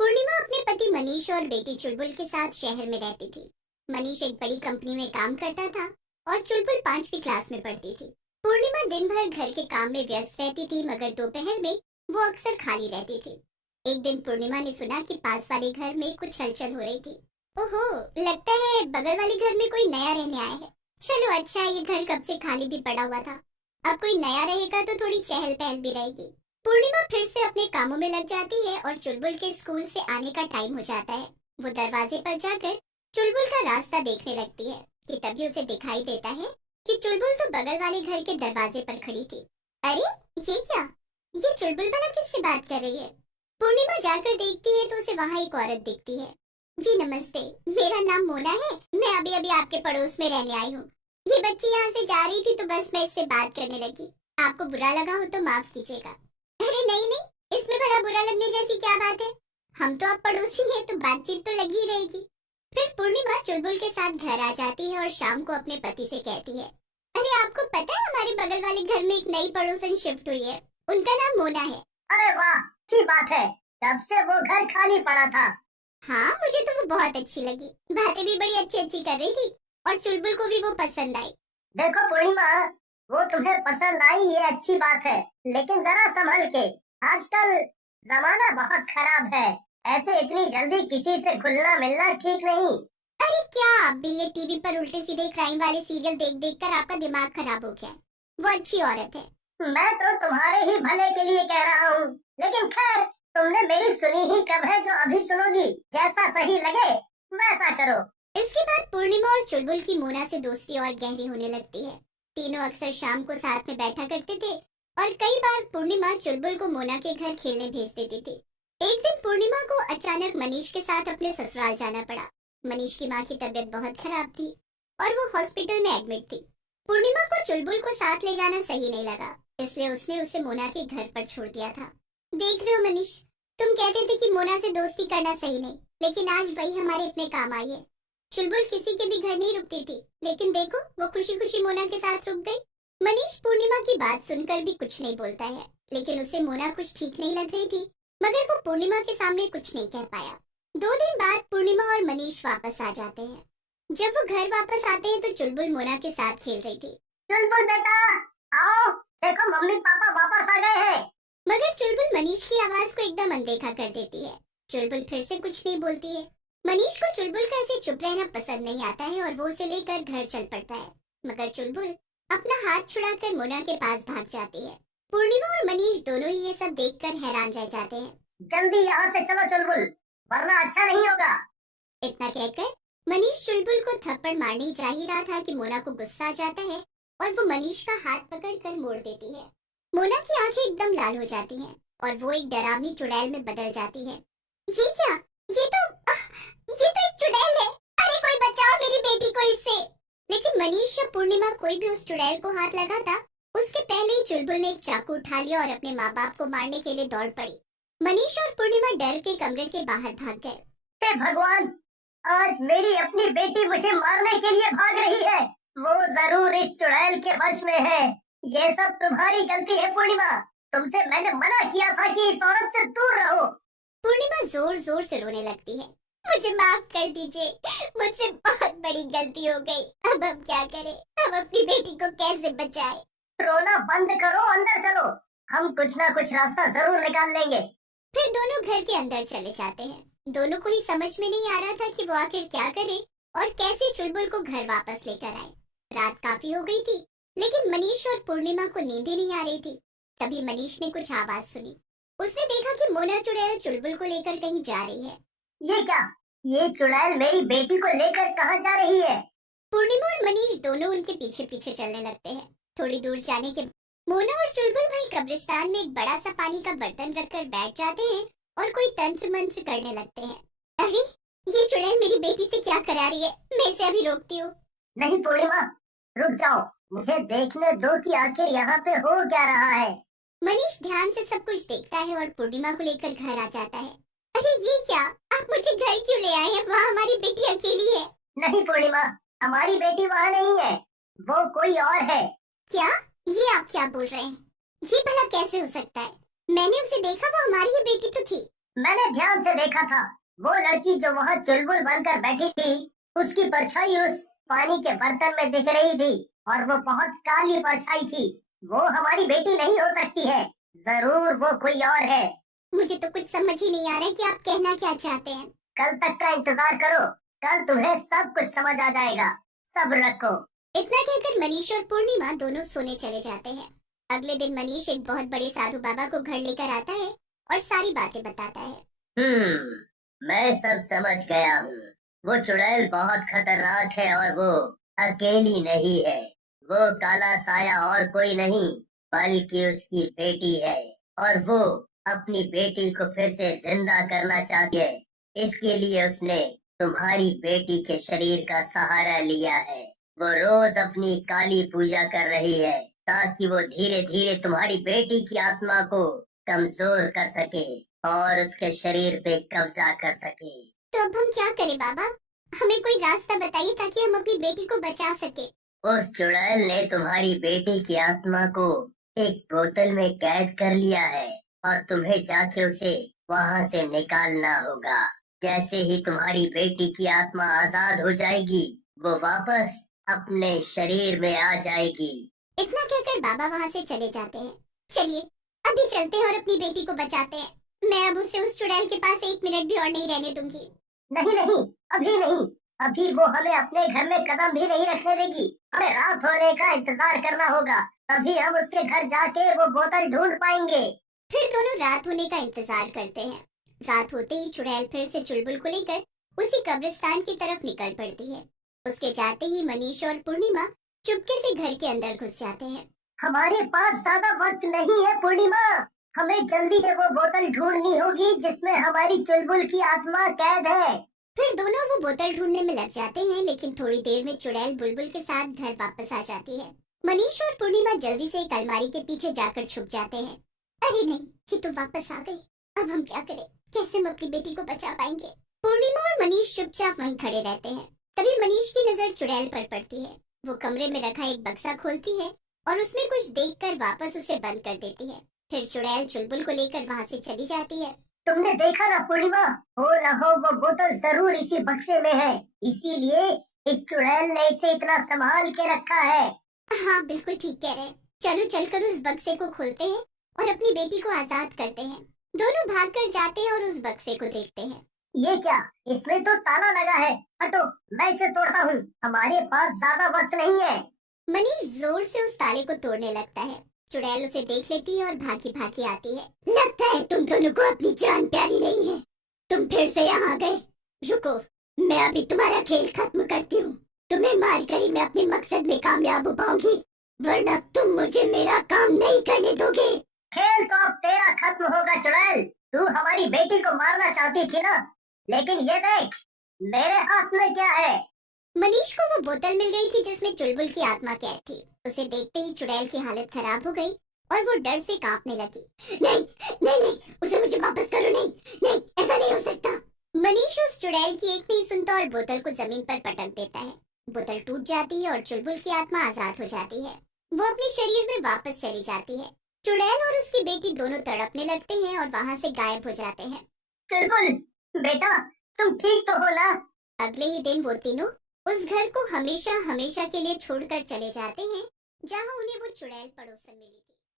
पूर्णिमा अपने पति मनीष और बेटी चुलबुल के साथ शहर में रहती थी। मनीष एक बड़ी कंपनी में काम करता था और चुलबुल 5वीं क्लास में पढ़ती थी। पूर्णिमा दिन भर घर के काम में व्यस्त रहती थी, मगर दोपहर में वो अक्सर खाली रहती थी। एक दिन पूर्णिमा ने सुना कि पास वाले घर में कुछ हलचल हो रही थी। ओहो, लगता है बगल वाले घर में कोई नया रहने आया है। चलो अच्छा, ये घर कब से खाली भी पड़ा हुआ था, अब कोई नया रहेगा तो थोड़ी चहल पहल भी रहेगी। पूर्णिमा फिर से अपने कामों में लग जाती है और चुलबुल के स्कूल से आने का टाइम हो जाता है। वो दरवाजे पर जाकर चुलबुल का रास्ता देखने लगती है कि तभी उसे दिखाई देता है कि चुलबुल तो बगल वाले घर के दरवाजे पर खड़ी थी। अरे ये क्या, ये चुलबुल वाला किससे बात कर रही है? पूर्णिमा जाकर देखती है तो उसे वहाँ एक औरत दिखती है। जी नमस्ते, मेरा नाम मोना है, मैं अभी अभी आपके पड़ोस में रहने आई हूँ। ये बच्ची यहाँ से जा रही थी तो बस मैं इससे बात करने लगी। आपको बुरा लगा हो तो माफ कीजिएगा। अरे नहीं नहीं, इसमें भला बुरा लगने जैसी क्या बात है? हम तो अब पड़ोसी हैं तो बातचीत तो लगी रहेगी। फिर पूर्णिमा चुलबुल के साथ घर आ जाती है और शाम को अपने पति से कहती है, अरे आपको पता है हमारे बगल वाले घर में एक नई पड़ोसन शिफ्ट हुई है, उनका नाम मोना है। अरे वाह, अच्छी बात है। तब से वो घर खाली पड़ा था। हाँ, मुझे तो वो बहुत अच्छी लगी, बातें भी बड़ी अच्छी अच्छी कर रही थी और चुलबुल को भी वो पसंद आई। देखो पूर्णिमा, वो तुम्हें पसंद आई ये अच्छी बात है, लेकिन जरा संभल के। आजकल जमाना बहुत खराब है, ऐसे इतनी जल्दी किसी से घुलना मिलना ठीक नहीं। अरे क्या आप भी ये टीवी पर उल्टे सीधे क्राइम वाले सीरियल देख देख कर आपका दिमाग खराब हो गया? वो अच्छी औरत है। मैं तो तुम्हारे ही भले के लिए कह रहा हूँ, लेकिन खैर, तुमने मेरी सुनी ही कब है जो अभी सुनोगी। जैसा सही लगे वैसा करो। इसके बाद पूर्णिमा और चुलबुल की मोना से दोस्ती और गहरी होने लगती है। तीनों अक्सर शाम को साथ में बैठा करते थे और कई बार पूर्णिमा चुलबुल को मोना के घर खेलने भेज देती थी। एक दिन पूर्णिमा को अचानक मनीष के साथ अपने ससुराल जाना पड़ा। मनीष की माँ की तबीयत बहुत खराब थी और वो हॉस्पिटल में एडमिट थी। पूर्णिमा को चुलबुल को साथ ले जाना सही नहीं लगा, इसलिए उसने उसे मोना के घर पर छोड़ दिया था। देख रहे हो मनीष, तुम कहते थे कि मोना से दोस्ती करना सही नहीं, लेकिन आज वही हमारे इतने काम आई है। चुलबुल किसी के भी घर नहीं रुकती थी, लेकिन देखो वो खुशी खुशी मोना के साथ रुक गई। मनीष पूर्णिमा की बात सुनकर भी कुछ नहीं बोलता है, लेकिन उसे मोना कुछ ठीक नहीं लग रही थी, मगर वो पूर्णिमा के सामने कुछ नहीं कह पाया। 2 दिन बाद पूर्णिमा और मनीष वापस आ जाते हैं। जब वो घर वापस आते हैं तो चुलबुल मोना के साथ खेल रही थी। चुलबुल बेटा, आओ, देखो मम्मी पापा वापस आ गए हैं। मगर चुलबुल मनीष की आवाज को एकदम अनदेखा कर देती है। चुलबुल फिर से कुछ नहीं बोलती है। मनीष को चुलबुल का ऐसे चुप रहना पसंद नहीं आता है और वो उसे लेकर घर चल पड़ता है, मगर चुलबुल अपना हाथ छुड़ाकर मोना के पास भाग जाती है। पूर्णिमा और मनीष दोनों ही ये सब देखकर हैरान रह जाते हैं। जल्दी यहाँ से चलो चुलबुल, वरना अच्छा नहीं होगा। इतना कहकर मनीष चुलबुल को थप्पड़ मारने ही जा ही रहा था कि मोना को गुस्सा आ जाता है और वो मनीष का हाथ पकड़कर मोड़ देती है। मोना की आंखें एकदम लाल हो जाती हैं और वो एक डरावनी चुड़ैल में बदल जाती है। ये क्या, ये तो एक चुड़ैल है। अरे कोई बचाओ मेरी बेटी को इससे। लेकिन मनीष या पूर्णिमा कोई भी उस चुड़ैल को हाथ लगाता, उसके पहले ही चुलबुल ने एक चाकू उठा लिया और अपने माँ बाप को मारने के लिए दौड़ पड़ी। मनीष और पूर्णिमा डर के कमरे के बाहर भाग गए। हे भगवान, आज मेरी अपनी बेटी मुझे मारने के लिए भाग रही है। वो जरूर इस चुड़ैल के वश में है। ये सब तुम्हारी गलती है पूर्णिमा, तुमसे मैंने मना किया था कि इस औरत से दूर रहो। पूर्णिमा जोर जोर से रोने लगती है। मुझे माफ कर दीजिए, मुझसे बहुत बड़ी गलती हो गई। अब हम क्या करें, हम अपनी बेटी को कैसे बचाएं? रोना बंद करो, अंदर चलो, हम कुछ ना कुछ रास्ता जरूर निकाल लेंगे। फिर दोनों घर के अंदर चले जाते हैं। दोनों को ही समझ में नहीं आ रहा था कि वो आखिर क्या करे और कैसे चुलबुल को घर वापस लेकर आए। रात काफी हो गई थी, लेकिन मनीष और पूर्णिमा को नींद ही नहीं आ रही थी। तभी मनीष ने कुछ आवाज सुनी। उसने देखा कि मोना चुड़ैल चुलबुल को लेकर कहीं जा रही है। ये क्या, ये चुड़ैल मेरी बेटी को लेकर कहाँ जा रही है? पूर्णिमा और मनीष दोनों उनके पीछे पीछे चलने लगते हैं। थोड़ी दूर जाने के मोना और चुलबुल वहीं कब्रिस्तान में एक बड़ा सा पानी का बर्तन रखकर बैठ जाते हैं और कोई तंत्र मंत्र करने लगते हैं। अरे ये चुड़ैल मेरी बेटी से क्या करा रही है, मैं इसे अभी रोकती हूँ। नहीं पूर्णिमा, रुक जाओ, मुझे देखने दो कि आखिर यहाँ पे हो क्या रहा है। मनीष ध्यान से सब कुछ देखता है और पूर्णिमा को लेकर घर आ जाता है। अरे ये क्या, आप मुझे घर क्यों ले आए हैं? वहाँ हमारी बेटी अकेली है। नहीं पूर्णिमा, हमारी बेटी वहाँ नहीं है, वो कोई और है। क्या, ये आप क्या बोल रहे हैं? ये भला कैसे हो सकता है? मैंने उसे देखा, वो हमारी ही बेटी तो थी। मैंने ध्यान से देखा था, वो लड़की जो वहाँ चुलबुल बनकर बैठी थी, उसकी परछाई उस पानी के बर्तन में दिख रही थी और वो बहुत काली परछाई थी। वो हमारी बेटी नहीं हो सकती है, जरूर वो कोई और है। मुझे तो कुछ समझ ही नहीं आ रहा है कि आप कहना क्या चाहते हैं। कल तक का इंतजार करो, कल तुम्हें सब कुछ समझ आ जाएगा। सब्र रखो। इतना कहकर मनीष और पूर्णिमा दोनों सोने चले जाते हैं। अगले दिन मनीष एक बहुत बड़े साधु बाबा को घर लेकर आता है और सारी बातें बताता है। मैं सब समझ गया हूँ। वो चुड़ैल बहुत खतरनाक है और वो अकेली नहीं है। वो काला साया और कोई नहीं, बल्कि उसकी बेटी है और वो अपनी बेटी को फिर से जिंदा करना चाहती है। इसके लिए उसने तुम्हारी बेटी के शरीर का सहारा लिया है। वो रोज अपनी काली पूजा कर रही है ताकि वो धीरे धीरे तुम्हारी बेटी की आत्मा को कमजोर कर सके और उसके शरीर पे कब्जा कर सके। तो अब हम क्या करें बाबा? हमें कोई रास्ता बताइए ताकि हम अपनी बेटी को बचा सके। उस चुड़ैल ने तुम्हारी बेटी की आत्मा को एक बोतल में कैद कर लिया है और तुम्हें जाके उसे वहाँ से निकालना होगा। जैसे ही तुम्हारी बेटी की आत्मा आजाद हो जाएगी, वो वापस अपने शरीर में आ जाएगी। इतना कहकर बाबा वहाँ से चले जाते हैं। चलिए अभी चलते हैं और अपनी बेटी को बचाते हैं। मैं अब उसे उस चुड़ैल के पास 1 मिनट भी और नहीं रहने दूंगी। नहीं नहीं, अभी नहीं। अभी वो हमें अपने घर में कदम भी नहीं रखने देगी। हमें रात होने का इंतजार करना होगा, तभी हम उसके घर जाके वो बोतल ढूंढ पाएंगे। फिर दोनों रात होने का इंतजार करते हैं। रात होते ही चुड़ैल फिर से चुलबुल को लेकर उसी कब्रिस्तान की तरफ निकल पड़ती है। उसके जाते ही मनीष और पूर्णिमा चुपके से घर के अंदर घुस जाते हैं। हमारे पास ज्यादा वक्त नहीं है पूर्णिमा, हमें जल्दी से वो बोतल ढूंढनी होगी जिसमें हमारी चुलबुल की आत्मा कैद है। फिर दोनों वो बोतल ढूंढने में लग जाते हैं, लेकिन थोड़ी देर में चुड़ैल बुलबुल के साथ घर वापस आ जाती है। मनीष और पूर्णिमा जल्दी से एक अलमारी के पीछे जाकर छुप जाते हैं। अरे नहीं, ये तो वापस आ गई। अब हम क्या करें? कैसे हम अपनी बेटी को बचा पाएंगे? पूर्णिमा और मनीष चुपचाप वहीं खड़े रहते हैं। तभी मनीष की नजर चुड़ैल पर पड़ती है। वो कमरे में रखा एक बक्सा खोलती है और उसमें कुछ देखकर वापस उसे बंद कर देती है। फिर चुड़ैल चुलबुल को लेकर वहाँ से चली जाती है। तुमने देखा ना पूर्णिमा, हो न हो वो बोतल जरूर इसी बक्से में है, इसीलिए इस चुड़ैल ने इसे इतना संभाल के रखा है। हाँ बिल्कुल ठीक कह रहे हैं। चलो चलकर उस बक्से को खोलते हैं और अपनी बेटी को आजाद करते हैं। दोनों भागकर जाते हैं और उस बक्से को देखते हैं। ये क्या? इसमें तो ताला लगा है। हटो, मैं इसे तोड़ता हूँ, हमारे पास ज्यादा वक्त नहीं है। मनीष जोर से उस ताले को तोड़ने लगता है। चुड़ैल उसे देख लेती है और भागी भागी आती है। लगता है तुम दोनों को अपनी जान प्यारी नहीं है। तुम फिर से यहाँ आ गए। रुको, मैं अभी तुम्हारा खेल खत्म करती हूँ। तुम्हें मारकर ही मैं अपने मकसद में कामयाब हो पाऊंगी, वरना तुम मुझे मेरा काम नहीं करने दोगे। खेल तो अब तेरा खत्म होगा चुड़ैल। तू हमारी बेटी को मारना चाहती थी ना, लेकिन ये देख मेरे हाथ में क्या है। मनीष को वो बोतल मिल गई थी जिसमें चुलबुल की आत्मा कैद थी। उसे देखते ही चुड़ैल की हालत खराब हो गई और वो डर से कांपने लगी। नहीं नहीं नहीं, उसे मुझे वापस करो। नहीं नहीं, ऐसा नहीं हो सकता। मनीष उस चुड़ैल की एक नहीं सुनता और बोतल को जमीन पर पटक देता है। बोतल टूट जाती है और चुलबुल की आत्मा आजाद हो जाती है। वो अपने शरीर में वापस चली जाती है। चुड़ैल और उसकी बेटी दोनों तड़पने लगते हैं और वहाँ से गायब हो जाते हैं। चुलबुल बेटा, तुम ठीक तो हो ना? अगले ही दिन वो तीनों उस घर को हमेशा हमेशा के लिए छोड़कर चले जाते हैं जहाँ उन्हें वो चुड़ैल पड़ोसन मिली थी।